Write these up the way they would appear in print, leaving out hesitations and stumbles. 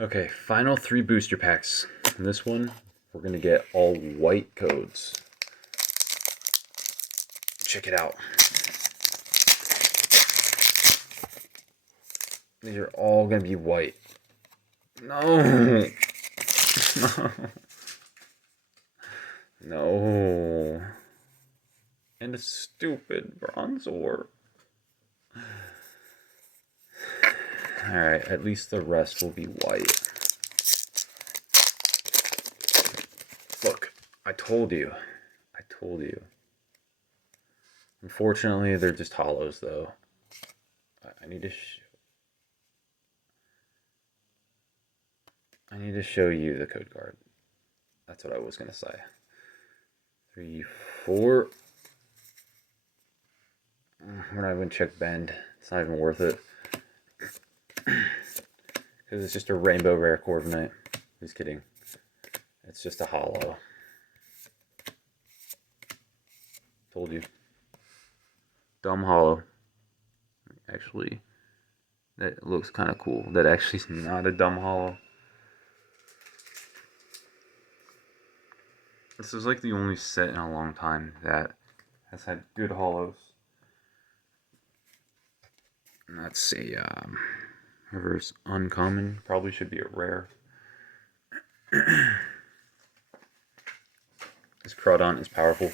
Okay, final 3 booster packs. In this one, we're going to get all white codes. Check it out. These are all going to be white. No! No! No! And a stupid Bronzor. Alright, at least the rest will be white. Look, I told you. I told you. Unfortunately, they're just hollows, though. I need to show you the code card. That's what I was gonna say. 3, 4. We're not even check bend. It's not even worth it. Because it's just a rainbow rare Corviknight. Who's kidding? It's just a hollow. Told you. Dumb hollow. Actually, that looks kind of cool. That actually is not a dumb hollow. This is like the only set in a long time that has had good hollows. And that's a reverse uncommon. Probably should be a rare. This Crawdaunt is powerful.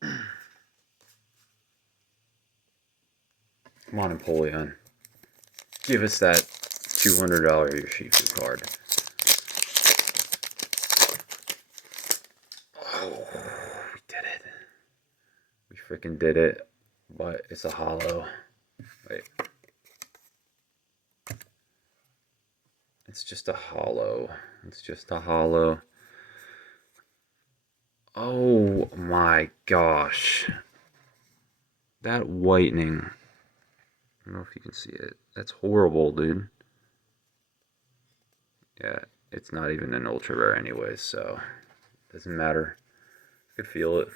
Come on, Empoleon. Give us that $200 Urshifu card. Oh, we did it. We freaking did it. But it's a hollow. Wait. It's just a hollow. It's just a hollow. Oh my gosh. That whitening. I don't know if you can see it. That's horrible, dude. Yeah, it's not even an ultra rare anyways, so it doesn't matter. I could feel it.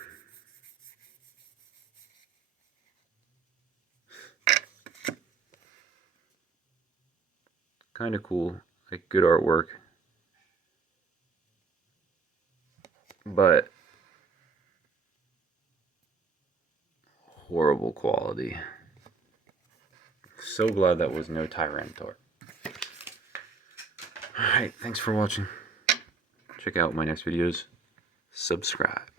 Kind of cool. Like, good artwork. But horrible quality. So glad that was no Tyranitar. Alright, thanks for watching. Check out my next videos. Subscribe.